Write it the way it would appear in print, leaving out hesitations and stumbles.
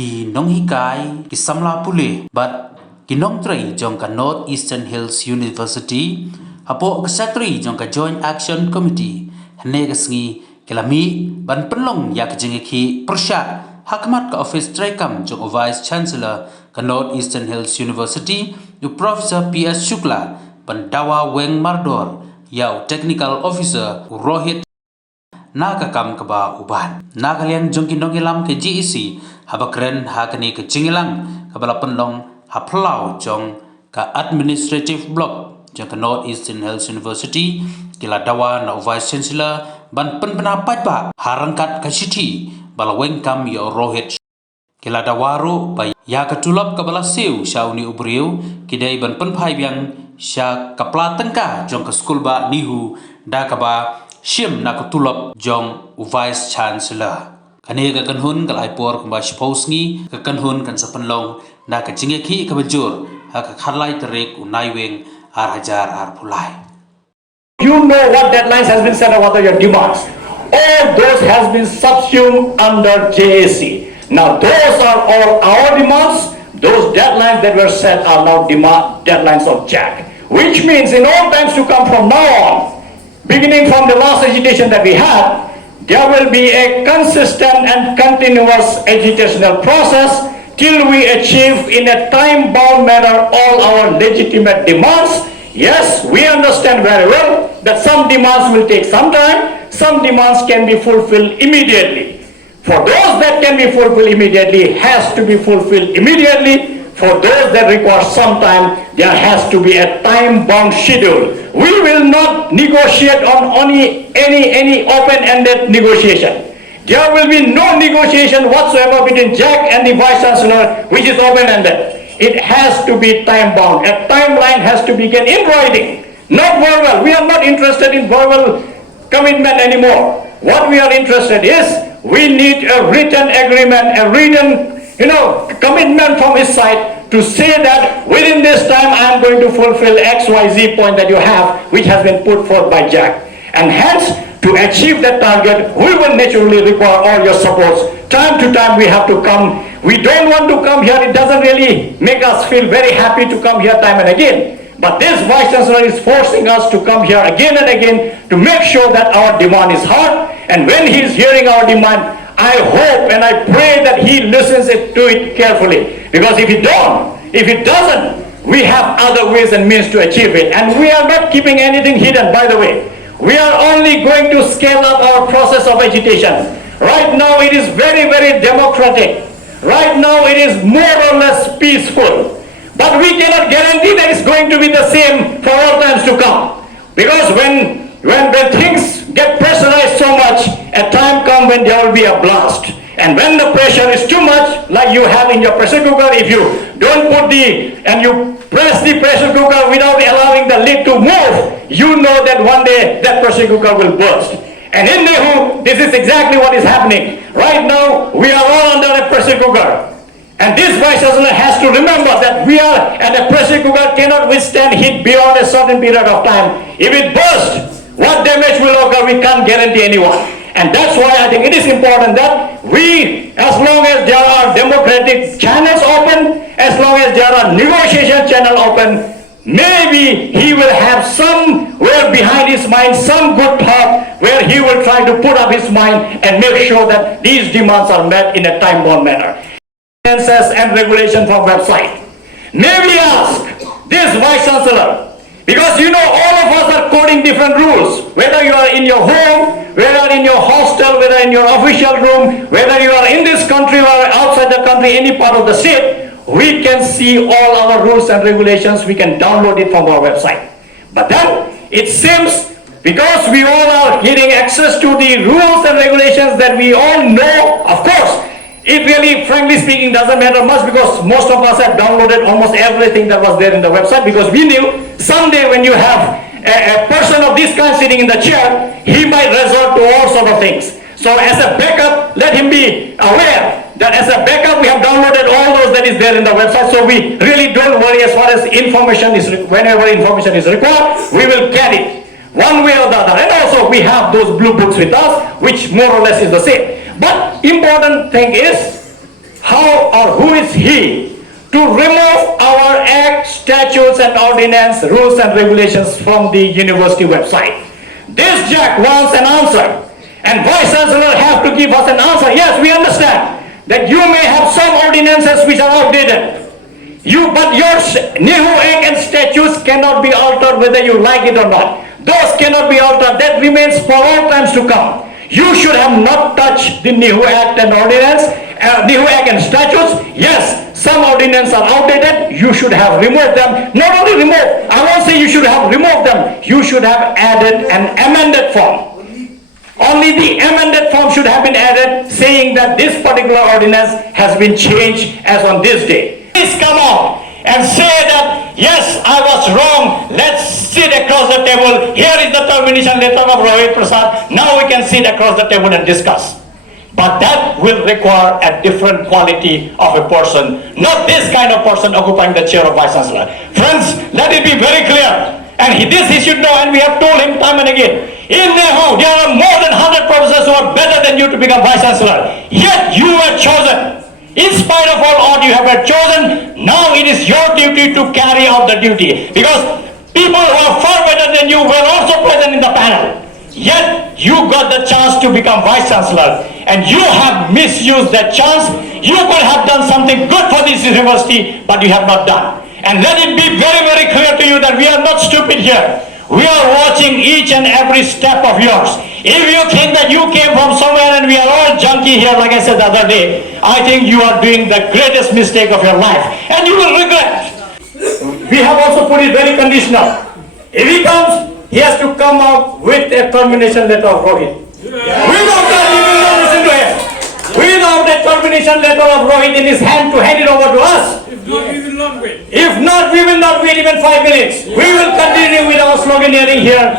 ki nong hikai ki samla pule but ki nong trai jong ka North Eastern Hills University hapo ka secretary jong ka Joint Action Committee hne ka sngi kelami ban penlong yak jingi ki prashat hakmat ka office trai kam jong vice chancellor ka North Eastern Hills University yu Professor PS Shukla ban dawa weng mardor yau technical officer Rohit naga kam kaba uban nagalian jongki nongilam ke JAC habakren hakani ke jingilang kabala penlong haplau jong ka administrative block jong ka North Eastern Hills University kila dawa na vice chancellor ban penpenapat ba harangkat ka shithi bala wengkam yo Rohit kila dawaru ba ya katulap kabala seu shauni ubriu kidai ban penpai biang sha kaplatan ka jong ka school ba NEHU da kaba Shim na kutulop jong vice chancellor. Kani ka kanhun kalai por kamba shiposngi ka kanhun kan sa panlong na ka jingeki ka bajur ha ka khalai tarik unai weng ar hajar ar pulai. You know what deadlines has been set or what are your demands. All those has been subsumed under JAC. Now those are all our demands. Those deadlines that were set are now deadlines of JAC. Which means in all times to come from now on, beginning from the last agitation that we had, there will be a consistent and continuous agitational process till we achieve in a time-bound manner all our legitimate demands. Yes, we understand very well that some demands will take some time, some demands can be fulfilled immediately. For those that can be fulfilled immediately, has to be fulfilled immediately. For those that require some time, there has to be a time-bound schedule. We will not negotiate on any open-ended negotiation. There will be no negotiation whatsoever between JAC and the Vice Chancellor, which is open-ended. It has to be time-bound. A timeline has to begin in writing, not verbal. We are not interested in verbal commitment anymore. What we are interested is, we need a written agreement, a written commitment from his side to say that within this time I am going to fulfill XYZ point that you have, which has been put forth by JAC. And hence, to achieve that target, we will naturally require all your supports. Time to time we have to come. We don't want to come here. It doesn't really make us feel very happy to come here time and again. But this Vice Chancellor is forcing us to come here again and again to make sure that our demand is heard. And when he is hearing our demand, I hope and I pray that he listens to it carefully. Because if he doesn't, we have other ways and means to achieve it. And we are not keeping anything hidden, by the way. We are only going to scale up our process of agitation. Right now it is very, very democratic. Right now it is more or less peaceful. But we cannot guarantee that it's going to be the same for all times to come. Because when things get pressurized so much, a time comes when there will be a blast. And when the pressure is too much, like you have in your pressure cooker, if you don't and you press the pressure cooker without allowing the lid to move, you know that one day that pressure cooker will burst. And in NEHU, this is exactly what is happening. Right now, we are all under a pressure cooker. And this Vice Chancellor has to remember that we are, and a pressure cooker cannot withstand heat beyond a certain period of time. If it bursts, what damage will occur, we can't guarantee anyone. And that's why I think it is important that we, as long as there are democratic channels open, as long as there are negotiation channels open, maybe he will have somewhere behind his mind some good thought where he will try to put up his mind and make sure that these demands are met in a time-bound manner. And regulation from website. May we ask this Vice Chancellor, because all of us are coding different rules, whether you are in your home, whether in your hostel, whether in your official room, whether you are in this country or outside the country, any part of the state, we can see all our rules and regulations, we can download it from our website. But then it seems, because we all are getting access to the rules and regulations that we all know, of course, it really, frankly speaking, doesn't matter much because most of us have downloaded almost everything that was there in the website, because we knew someday when you have a person of this kind sitting in the chair, he might resort to all sort of things. So as a backup, let him be aware that as a backup we have downloaded all those that is there in the website, so we really don't worry as far as information is, whenever information is required, we will get it one way or the other. And also we have those blue books with us, which more or less is the same. But important thing is, how or who is he to remove our act, statutes and ordinance, rules and regulations from the university website? This JAC wants an answer, and Vice Chancellor have to give us an answer. Yes, we understand that you may have some ordinances which are outdated. But your NEHU Act and statutes cannot be altered whether you like it or not. Those cannot be altered. That remains for all times to come. You should have not touched the NEHU Act and ordinance, NEHU Act and statutes. Yes, some ordinances are outdated. You should have removed them. Not only removed, I won't say you should have removed them. You should have added an amended form. Only the amended form should have been added saying that this particular ordinance has been changed as on this day. Please come out and say that, yes, I was wrong. Let's sit across the table. Here is the termination letter of Rohit Prasad. Now we can sit across the table and discuss. But that will require a different quality of a person, not this kind of person occupying the chair of Vice Chancellor. Friends, let it be very clear. And this he should know, and we have told him time and again. In NEHU, there are more than 100 professors who are better than you to become Vice Chancellor. Yet you were chosen. In spite of all odds you have been chosen, now it is your duty to carry out the duty. Because people who are far better than you were also present in the panel. Yet you got the chance to become Vice Chancellor. And you have misused that chance. You could have done something good for this university, but you have not done. And let it be very, very clear to you that we are not stupid here. We are watching each and every step of yours. If you think that you came from somewhere and we are all junkie here, like I said the other day, I think you are doing the greatest mistake of your life. And you will regret. We have also put it very conditional. If he comes, he has to come out with a termination letter of Rohit. Without that, we will not listen to him. Without a termination letter of Rohit in his hand to hand it over to us. If not, we will not wait even 5 minutes. We will continue with our sloganeering here.